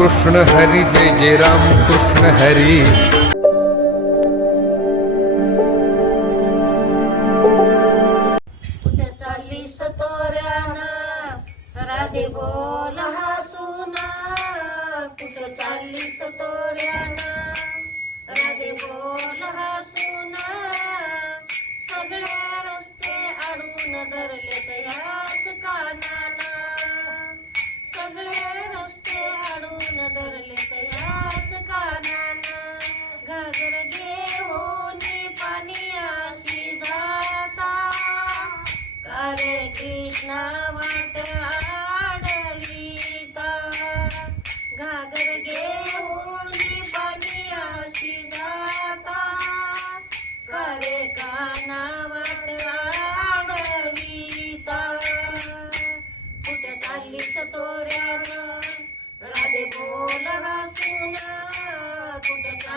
कृष्ण हरी जय जय राम कृष्ण हरी। कुठे चालली सतोऱ्यान राधे बोल हसून कुठे चालली सतोऱ्यान राधे बोल हसून सगळे रस्ते अडवून धरले याच कानाना. धरले तयाच कानान. घागर घेऊन पाणी अशी जाता. कारे कृष्णा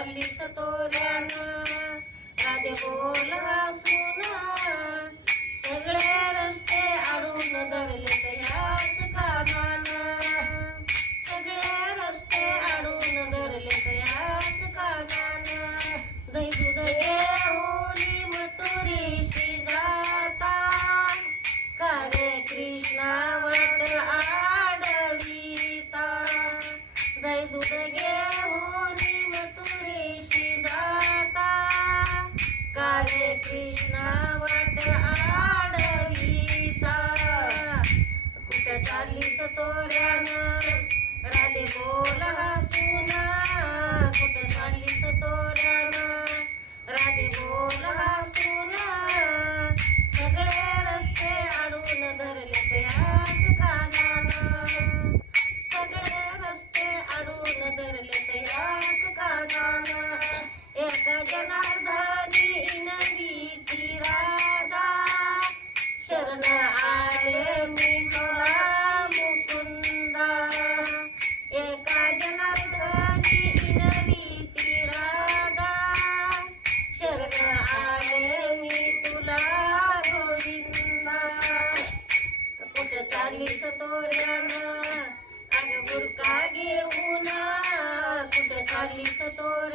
कुठे चालली सतोऱ्यानं राधे बोल सगळे रस्ते अडून धरले तयाच कानानं. सगळे रस्ते अडून धरले तयाच कानानं. दही दुध घेऊन मथुरीशी जाता कारे कृष्णा वाट आडविता दही दूध कारे कृष्णा वाट आडवीता कुठं चालली सतोऱ्यानं राधे बोल हसून कुठं चालली सतोऱ्यानं अग बुरका घेऊन कुठं चालली तोर